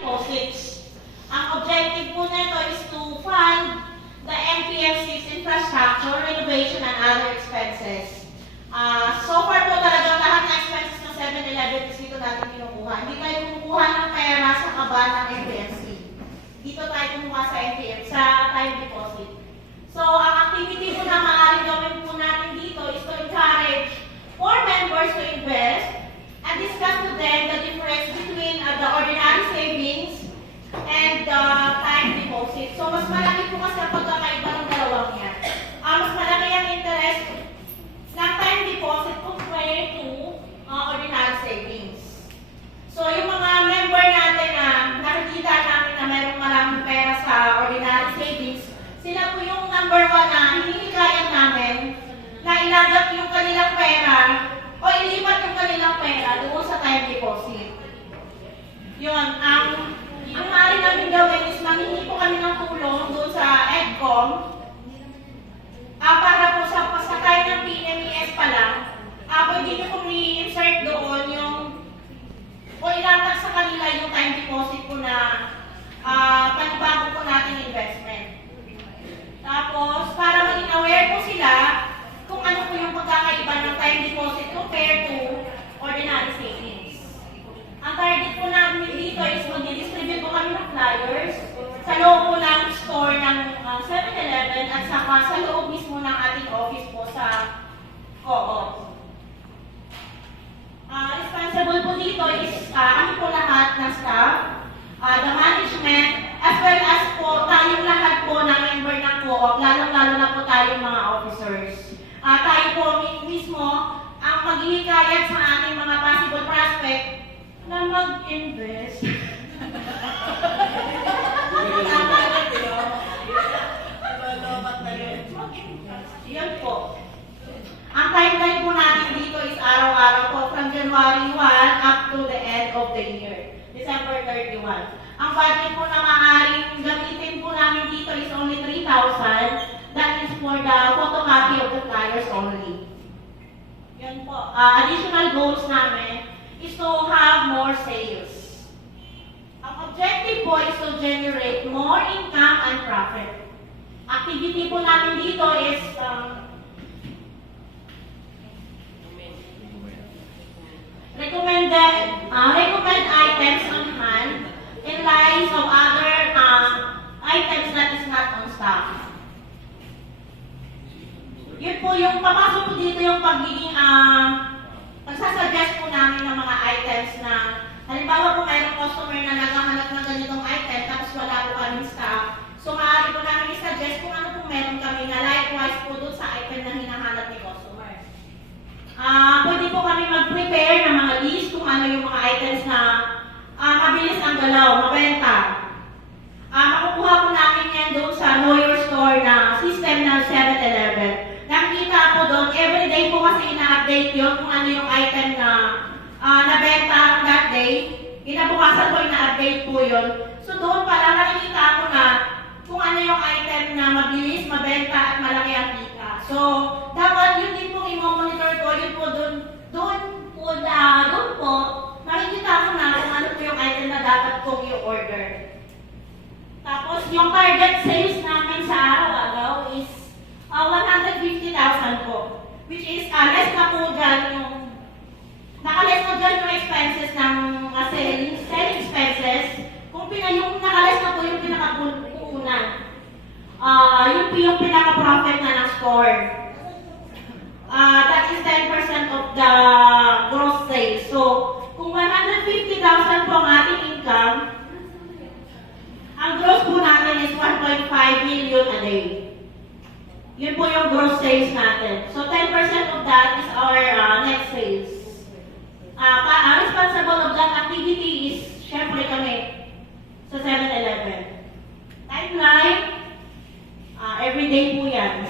deposits. Ang objective po nito is to fund the MPF6 infrastructure, renovation, and other expenses. So far po talagang lahat ng expenses ng 7-Eleven is dito natin kinukuha. Hindi tayo kumukuha ng pera sa kaba ng MPF6. Dito tayo kumuha sa MPF, sa time deposit. So, ang activity po na maaaring gawin po natin dito is to encourage more members to invest and discuss to them the difference between the ordinary savings and the time deposit. So, mas malaki po kasi ang pagkakaiba ng dalawang yan. Mas malaki ang interest ng time deposit compared to ordinary savings. So, yung mga member natin na nakikita namin na mayroong maraming pera sa ordinary savings, sila po yung number 1 na hinihikayan namin na ilagak yung kanilang pera o ilipat yung kanilang pera doon sa time deposit. Yun, ang maaari namin gawin is manghingi po kami ng tulong doon sa EDCOM para po sa time ng PMES pa lang, pwede nyo pong i-insert doon yung o ilatak sa kanila yung time deposit po na panibago po natin investment. Tapos, para maging aware po sila kung ano po yung pagkakaiba ng time deposit compared to ordinary savings. Ang target po namin dito is mag-distribute po kami ng flyers sa loob po ng store ng 7-Eleven at saka sa loob mismo ng ating office po sa Co-op. Responsible po dito is kami po lahat ng staff, the management, as well as po tayong lahat po ng member ng Co-op, lalong-lalo na po tayong mga officers. Tayo po mismo ang maghihikayat sa ating mga possible prospect na mag-invest. Yan po. Ang timeline po natin dito is araw-araw po from January 1 up to the end of the year, December 31. Ang budget po na maaaring gamitin po namin dito is only 3,000. That is for the photocopy of the flyers only. Yan po. Additional goals namin is to have more sales. Ang objective po is to generate more income and profit. Activity po namin dito is recommend items on hand in light of other items that is not on stock. Yun po yung papasok po dito yung pagiging pagsasuggest po namin ng mga items na halimbawa po mayroong customer na naghahanap ng ganitong item tapos wala po kami stock. So maaari po namin i-suggest kung ano po meron kami na likewise po doon sa item na hinahanap ni customer. Pwede po kami mag-prepare ng mga list kung ano yung mga items na mabilis ang galaw, mabenta. Makukuha po namin yan doon sa Know Your Store na system ng 7-Eleven. Nakikita po doon, everyday po kasi ina-update yun kung ano yung item na nabenta that day. Kinabukasan po ina-update po yun. So doon pala nakikita ko na kung ano yung item na mabilis, mabenta at malaki ang kita. So dapat yun din pong i-monitor ko, yun po doon po, makikita ko na kung ano po yung item na dapat kong i-order. Tapos yung target sales namin sa araw-araw is 150,000 po. Which is less na po dyan yung, nakaless na dyan yung expenses ng selling expenses. Kung yung nakaless na po yung pinakapuunan. Yun po yung pinaka-profit na ng store. That is 10% of the gross sales. So, kung 150,000 po ang ating income, ang gross po natin is 1.5 million a day. Yun po yung gross sales natin. So, 10% of that is our net sales. Responsible of that activity is, syempre kami, sa 7-Eleven. Timeline, everyday po yan.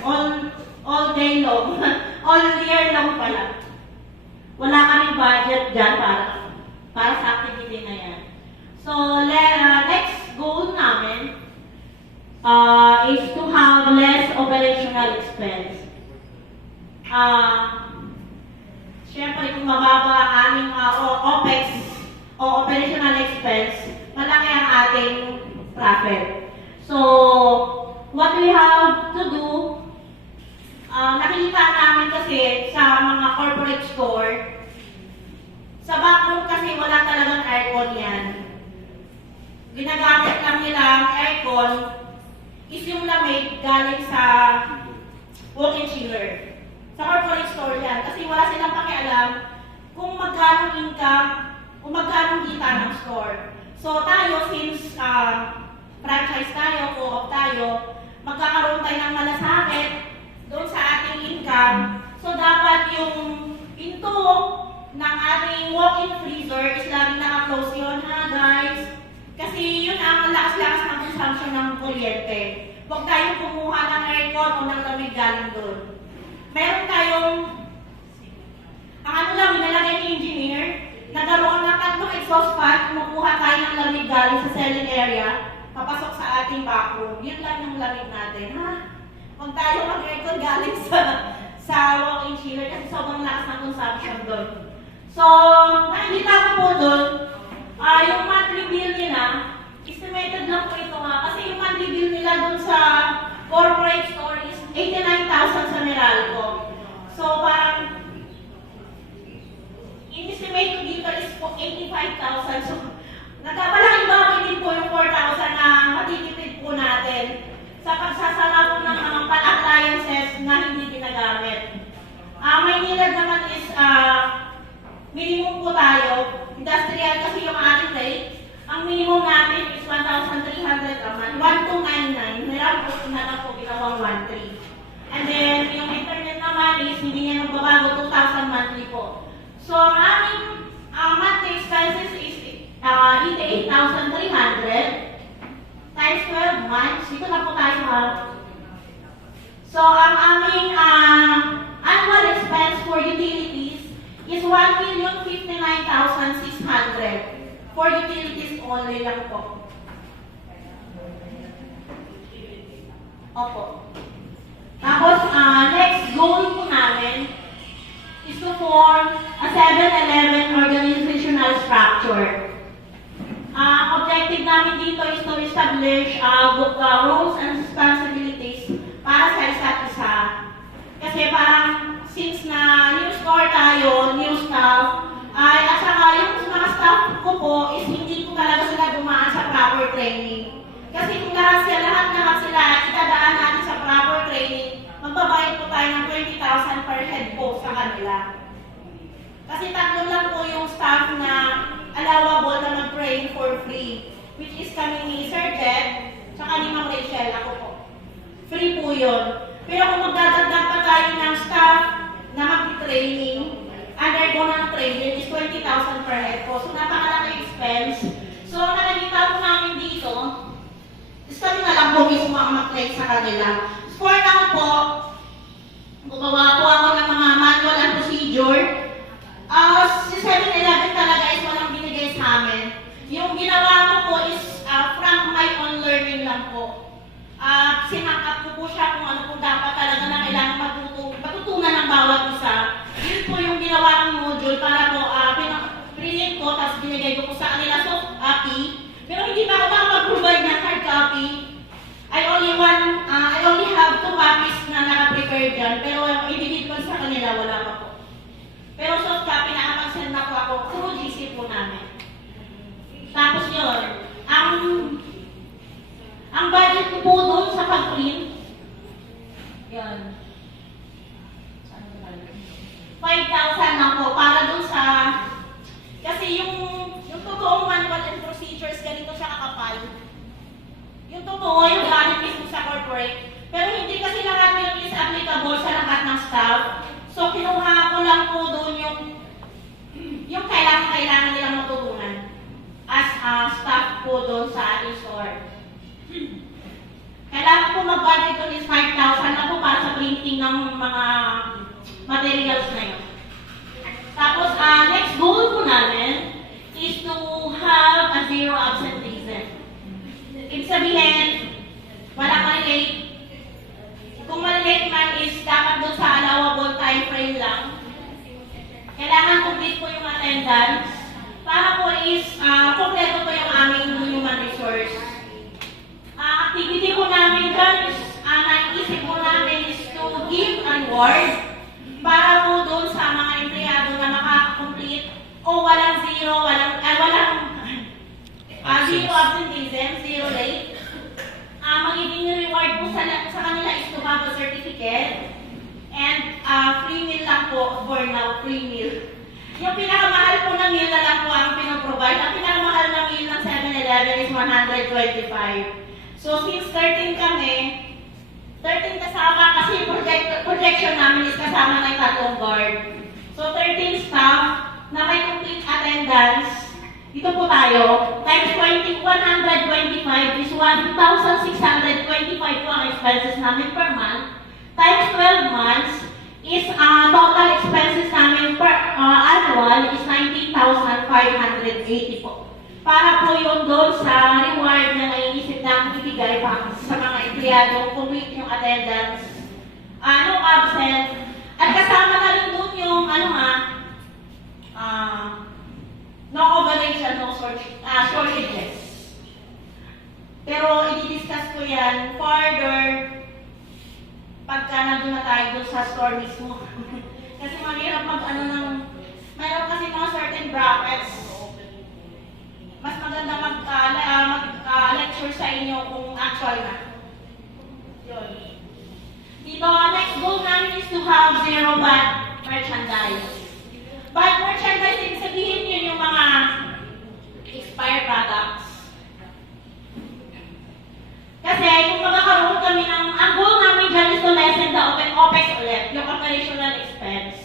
All day long. All year long pala. Wala kaming budget dyan para sa activity na yan. So, next goal namin is to have less operational expense. Siyempre, kung mababa ang aming OPEX o operational expense, malaki ang profit. So, what we have to do, nakikita namin kasi sa mga corporate store, sa backroom kasi wala talagang aircon yan. Ginagamit lang nila ang aircon is yung lamig galing sa walk-in chiller. Sa corporate store yan. Kasi wala silang pakialam kung magkano income, kung magkano kita ng store. So tayo, since franchise tayo, co-op tayo, magkakaroon tayo ng malasakit doon sa ating income. So dapat yung pinto ng ating walk-in freezer is laging naka-close yun, ha guys? Kasi yun ang lakas-lakas ng consumption ng kuryente. Huwag tayong kumuha ng aircon o ng lamig galing doon. Meron tayong, ang ano lang, nilagay ni engineer, nagkaroon ng 3 exhaust fan, kumukuha tayo ng lamig galing sa selling area, papasok sa ating backroom. Yun lang yung lamig natin, ha? Huwag tayo mag-aircon galing sa walk-in chiller kasi sobrang lakas ng consumption doon. So, nakikita ko po doon, yung monthly bill nila, estimated lang po ito nga, kasi yung monthly bill nila doon sa corporate store is 89,000 sa Meralco. So, parang, in-estimate ko dito is 85,000. So, nagkapalaking bagay din po yung 4,000 na matitipid po natin sa pagsasara po ng mga pan-appliances na hindi ginagamit. May nilad naman is, minimum po tayo. Industrial kasi yung ating rate. Ang minimum natin is 1,300 naman. 1,299. Meron po na po ginawang 1,300. And then, yung internet naman is hindi niya nagbabago, 2,000 monthly po. So, ang aming monthly expenses is 88,300 times 12 months. Dito na po tayo ha. So, ang aming annual expense for utilities is 1,059,600 for utilities only lang po. Opo. Tapos, next goal po namin is to form a 7-Eleven organizational structure. Objective namin dito is to establish roles and responsibilities para sa isa't isa. Kasi parang since na new store tayo, new staff, at saka yung mga staff ko po is hindi po talaga sila dumaan sa proper training. Kasi kung lahat sila itadaan natin sa proper training, magbabayad po tayo ng 20,000 per head po sa kanila. Kasi 3 lang po yung staff na allowable na mag-train for free, which is kami ni Sir Jet, saka ni Ma'am Rachel, ako po. Free po yun. Pero kung magdadagdag pa tayo ng staff na mag-training, undergo ng training is 20,000 per head po. So, napakalaki expense. So, nakikita po namin dito, is kami na lang po mismo ang mag-train sa kanila. For now po, gumawa po ako ng mga manual and procedure. Si 7-Eleven talaga is walang binigay sa amin. Yung ginawa ko po is from my own learning lang po. Sinakap ko po siya kung ano po dapat talaga na kailangan matutunan ng bawat isa. Yun po yung ginawa kong module para po print ko, tapos binigay ko po sa kanila soft copy. Pero hindi pa ako makapag-provide ng hard copy. I only have 2 copies na naka-prepare dyan, pero individual sa kanila wala pa po. Pero soft copy nakapag-send na po ako through GC po namin. Tapos yun, ang budget ko po doon sa pag-print, yun, 5,000 lang po para doon sa, kasi yung totoong manual and procedures, ganito siya kakapal. Yung totoo, yung galing mismo sa corporate. Pero hindi kasi lahat yun is applicable sa lahat ng staff. So, kinuha ko lang po doon yung kailangan nilang matutunan as staff po doon sa ating store. Kailangan po mag-budget doon is 5,000 na po para sa printing ng mga materials na yun. Tapos, next goal po namin is to have a 0 absenteeism. Ibig sabihin, wala kang late. Kung malilate man is dapat doon sa allowable time frame lang. Kailangan complete po yung attendance para po is kompleto po yung aming human resource. zero absenteeism, zero late. Magiging reward po sa kanila is to have a certificate. And free meal lang po for now, free meal. Yung pinakamahal po na meal na lang po ang pinaprovide. Ang pinakamahal na meal ng 7-Eleven is 125. So since 13 kami, 13 kasama kasi projection namin is kasama ng tatlong guard. So 13 staff na may complete attendance, dito po tayo, times 125 is 1,625 po ang expenses namin per month. Times 12 months is total expenses namin per annual is 19,580 po. Para po yun doon sa reward na naiisip namin ibigay pa sa mga empleyado, complete yung attendance, no absent, at kasama na rin doon yung no overage, no shortages. Pero i-discuss ko yan further pagka nandun na tayo doon sa store mismo. Kasi mahirap mayroon kasi mga certain brackets. Mas maganda mag-lecture sa inyo kung actual na. Yun. Dito, next goal namin is to have zero bad merchandise. Bad merchandise, ibig sabihin yun yung mga expired products. Kasi kung magkakaroon kami ang goal namin dyan is to lessen the OPEX ulit, yung operational expense,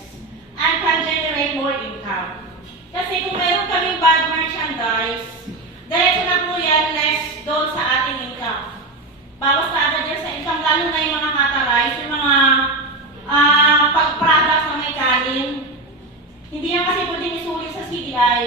and can generate more income. Kasi kung mayroon kaming bad merchandise, diretso na po yan less doon sa ating income. Bawas na agad yan sa income, lalo na yung mga categorize, yung mga pag-products na may kanin. Hindi yan kasi pwedeng isulit sa CDI.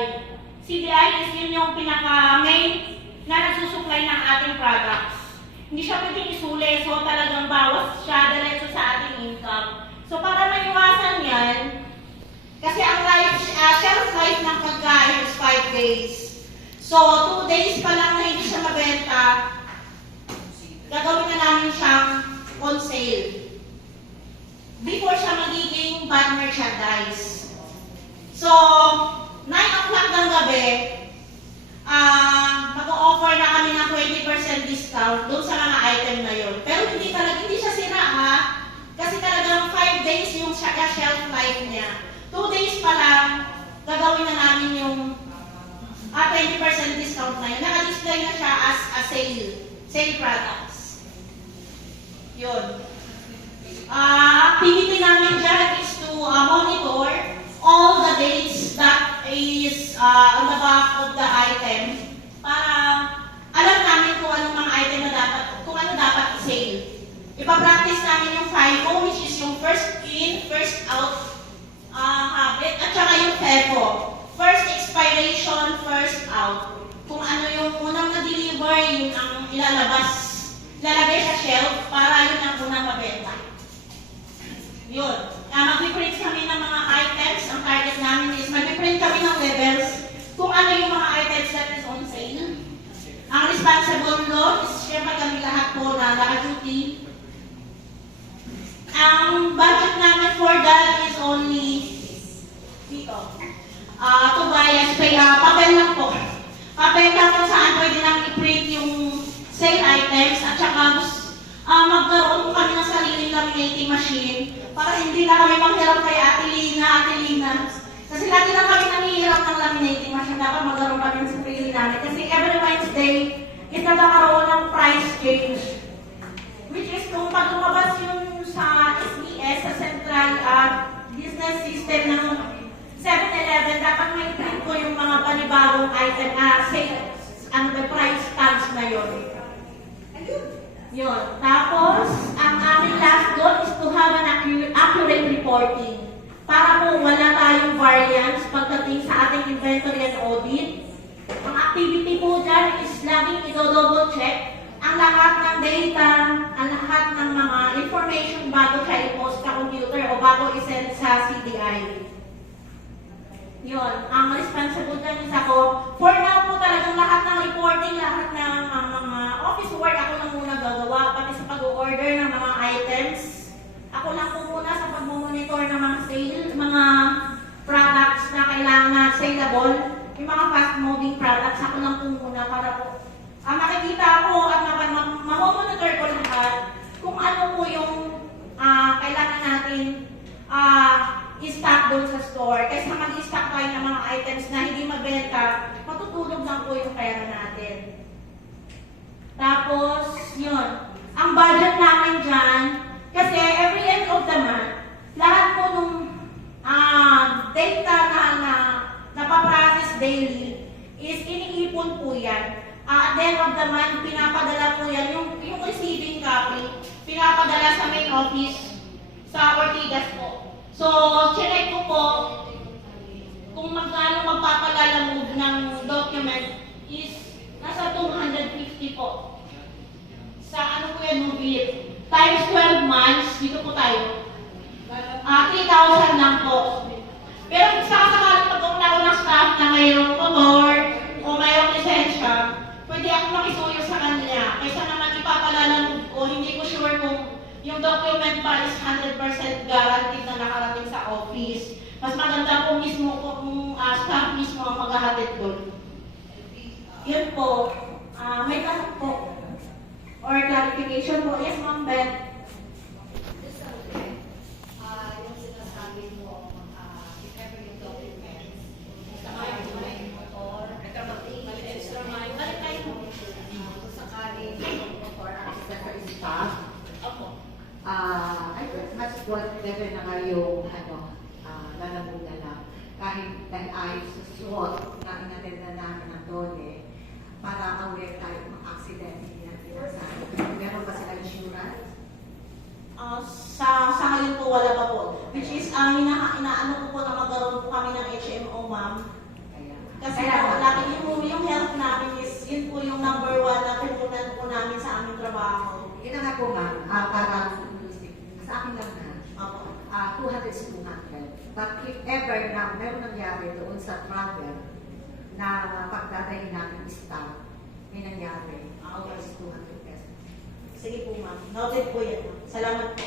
CDI is yun yung pinaka-main na nagsusupply ng ating products. Hindi siya pwedeng isuli, so talagang bawas siya diretso sa ating income. So para maiwasan yan, kasi ang shelf life ng pagkain is 5 days. So 2 days pa lang na hindi siya mabenta, gagawin na namin siyang on sale. Before siya magiging bad merchandise. So, 9 o'clock ng gabi, mag-o-offer na kami ng 20% discount doon sa mga item na yun. Pero hindi siya sira ha, kasi talagang 5 days yung shelf life niya. 2 days pa lang, gagawin na namin yung 20% discount na yun. Naka-display na siya as a sale products. Yun. Activity namin dyan is to monitor all the dates that is on the back of the item para alam namin kung anong mga item na kung ano dapat i-sale. Ipapractice namin yung FIFO, which is yung first in, first out habit, at saka yung FEFO, first expiration, first out. Kung ano yung unang na-deliver, yun ang ilalagay sa shelf para yun ang unang mabenta. Yun. Mag-print kami ng mga items. Ang target namin is mag-print kami ng levels kung ano yung mga items that is on sale. Ang responsible law is syempre kami lahat po na naka-duty. Ang budget namin for that is only dito. To buy papel lang po. Papel lang kung saan pwede namin i-print yung sale items at saka magkaroon kami ng sariling laminating machine para hindi na kami maghirap kay Ate Lina. Kasi lagi na kami nanghihirap ng laminating machine. Dapat magkaroon kami ng sarili namin. Kasi every Wednesday, is nagkakaroon ng price change. Which is kung pag lumabas yun sa SBS, sa Central Business System ng 7-Eleven, dapat may print ko yung mga panibagong item na price tags na yun. Yun. Tapos, ang aming last goal is to have an accurate reporting. Para po wala tayong variance pagdating sa ating inventory and audit. Ang activity po dyan is laging i-double check ang lahat ng data, ang lahat ng mga information bago siya i-post sa computer o bago i-send sa CDI. Yun. Ang responsible dyan is ako. For now po talagang lahat ng reporting, lahat ng mga office work, ako lang muna gagawa, pati sa pag-order ng mga items. Ako lang po muna sa pag-monitor ng mga sales, mga products na kailangan saleable, yung mga fast-moving products, ako lang po muna muna para po makikita ko at mamomonitor ko lahat kung ano po yung kailangan natin i-stock doon sa store. Kasi mag-i-stock tayo ng mga items na hindi mabenta, matutulog lang po yung pera natin. Tapos, yun. Ang budget namin dyan, kasi every end of the month, lahat po nung data na napaprocess daily is iniipon po yan. At the end of the month, pinapadala po yan, yung receiving copy, pinapadala sa main office sa Ortigas po. So, check ko po kung magkano magpapalalamove ng document is nasa 250 po. Sa ano po yan, mobile. Times 12 months, dito po tayo. 3,000 lang po. Pero sa kasakaling pag-una ko ng staff na mayroong motor o mayroong lisensya, pwede ako makisuyo sa kanya. Kaysa naman ipapalalamove ko, hindi ko sure kung yung document pa is 100% guaranteed na nakarating sa office. Mas maganda po mismo kung staff mismo ang maghahatid doon. Yun po. May tanong po. Or clarification po. Yes, Ma'am Beth. Yung sinasabi mo, if ever yung documents, sa may motor, extra mile, balik tayo mo. Kung sakaling yung motor, accessory staff, mas whatever na nga yung lalamunan na kahit dahil ayos sa suot na inatin na namin ng dole para aware tayo ng accident hindi natin nasabi. Meron ba sila insurance? Sa ngayon po wala pa po. Which is, inaano ko po na magkaroon po kami ng HMO, ma'am. Kasi po, laki yung health namin is, yun po yung number 1 na pupunan po namin sa aming trabaho. Yun na nga po ma'am, para sa akin lang na, 200 is 200. But if ever na meron nangyari doon sa travel na pagdadahin namin staff, may nangyari, over is 200 pesos. Sige po, ma'am. Noted po yan. Salamat po.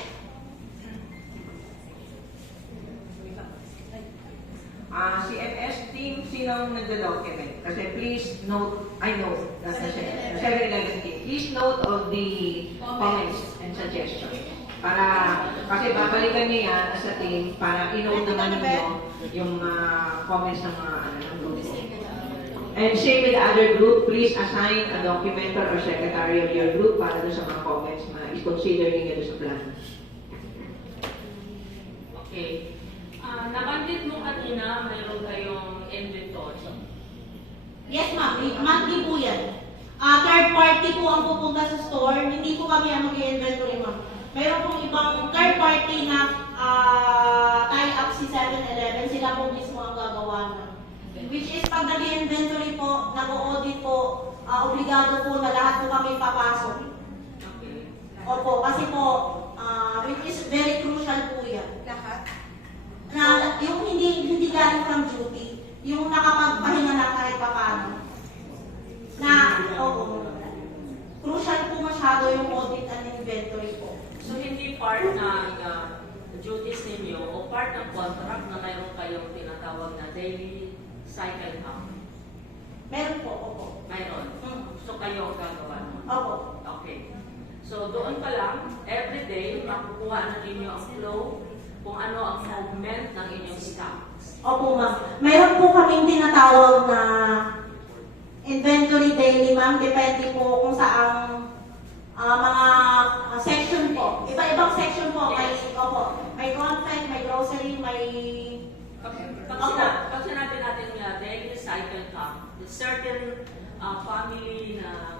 CNS team, sino nagdo-document? Kasi please note, I know, nasa 7-Eleven team. Please note of the comments and suggestions. Kasi babalikan niyo yan as a team para i-note naman niyo yung comments ng mga ng group. And same with the other group, please assign a documenter or secretary of your group para doon sa mga comments na i-consider niyo doon sa plan. Okay. Nabanggit mo kanina, mayroon kayong inventory. Yes, ma'am. Monthly po yan. Third party po ang pupunta sa store. Hindi po kami ang mag-inventory, ma'am. Mayroon pong ibang third party na tie-up si 7-Eleven. Sila po mismo ang gagawa na. Which is, pag nag-inventory po, nag-audit po, obligado po na lahat po kami papasok. Okay. Opo, kasi po, which is very crucial po yan. Lahat? Na yung hindi galing from duty, yung nakapagpahinga na kahit paano. Na, oo, crucial po masyado yung audit and inventory po. So hindi part na duties ninyo o part ng contract na mayroon kayong tinatawag na daily cycle count? Meron po, opo. Mayroon. So kayo ang gagawa nun? Opo. Okay. So doon pa lang, every day, makukuha na ninyo ang flow kung ano ang movement ng inyong stock. Opo, ma'am. Meron po kaming tinatawag na inventory daily, ma'am. Depende po kung saang mga section po. Iba-ibang section po. May content, may grocery, may... Okay. Pag sinabi natin nga daily cycle count, the certain family na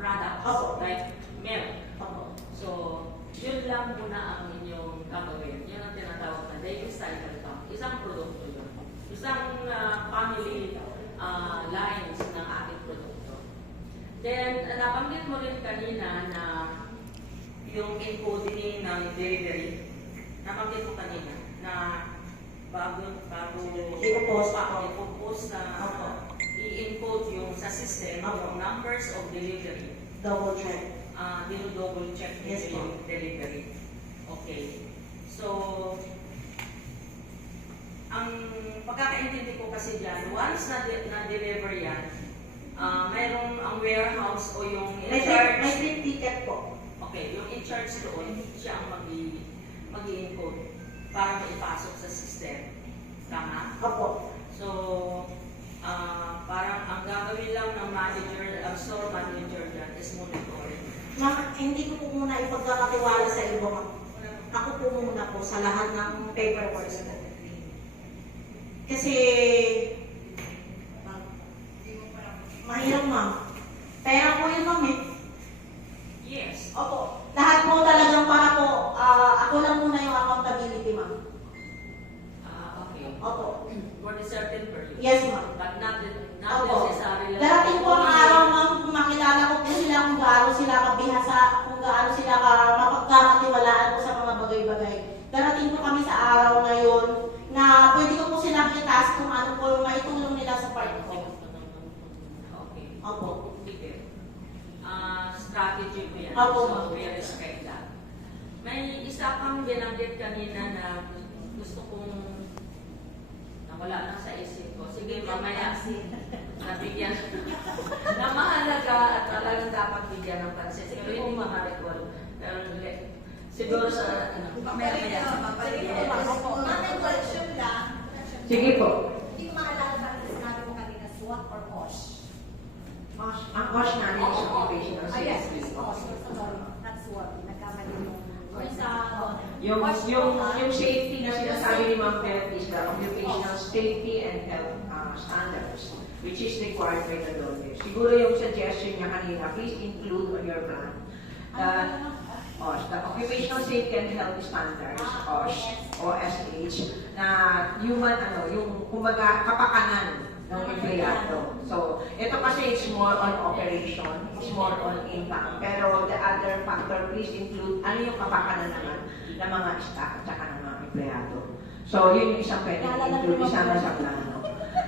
products, Opo. like milk. Opo. So, yun lang muna ang inyong gagawin. Yun ang tinatawag na daily cycle count. Isang produkto yun. Isang family lines ng ating produkto. Then, nabanggit mo rin kanina na yung encoding ng delivery. Nabanggit mo kanina na bago i-compose na i-encode yung sa system, yung numbers of delivery. Double check. Double check Yes, yung delivery. Okay. So, ang pagkakaintindi ko kasi dyan, once na-deliver yan, mayroong ang warehouse o yung May in-charge. trip ticket po. Okay, yung in-charge doon, siya ang mag-i-encode para maipasok sa system. Tama? Opo. So, parang ang gagawin lang ng manager, ang store manager dyan is monitoring. Ma'am, hindi ko po muna ipagkakatiwala sa iba, ma'am. Ako po muna po sa lahat ng paperwork ko. Kasi, mahirap, ma'am. Pera po yun, ma'am, eh. Yes. Opo. Lahat po talagang para po, ako lang muna yung accountability, ma'am. Okay. Opo. For the certain period. Yes, ma'am. But not Opo. necessarily. Darating po ang araw, ma'am, kung makilala ko po sila kung gaano sila kabihasa, kung gaano sila mapagkakatiwalaan po sa mga bagay-bagay. Darating po kami sa araw ngayon na pwede ko po silang itaas kung ano po yung maitulong nila sa part ko. Okay. Opo. Sige. Strategy ko yan. Opo, So, ma'am. we respect that. May isa kang binanggit kanina na gusto kong nawala na sa isip ko. Sige, mamaya nabigyan na mahalaga at talagang dapat bigyan ng pansin. Pero hindi makarecall. Pero siguro sa mamaya. question lang. Sige po. Hindi ko maalala ba na sinabi mo kanina, SWOT or OSH? Ang OSH natin is occupational Ah, yes, safety. OSH. Sorry, not SWOT. Nagkamali mo. Sa Yung OSH yung safety na sinasabi ni Ma'am Beth is the occupational safety and health standards, which is required by the law. Siguro yung suggestion niya kanina, please include on your plan the occupational safety and health standards, OSH, na human, yung kumbaga kapakanan ng empleyado. So, ito kasi it's more on operation, it's more on income. Pero the other factor, please include ano yung kapakanan naman ng mga staff at saka ng mga empleyado. So, yun yung isang pwede include, isa na sa plano.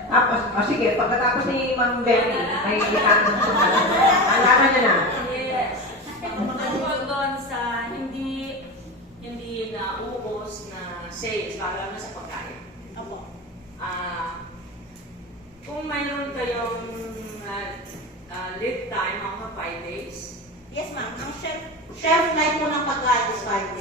Tapos, sige, pagkatapos ni Ma'am Betty, may itanong sa alaman niya na. Yes. Tungkol doon sa hindi na uubos na sales, lalo na sa pagkain. Opo. Kung mayroon kayong lead time, mga 5 days, Yes, ma'am. Ang shelf life po ng pagkain is 5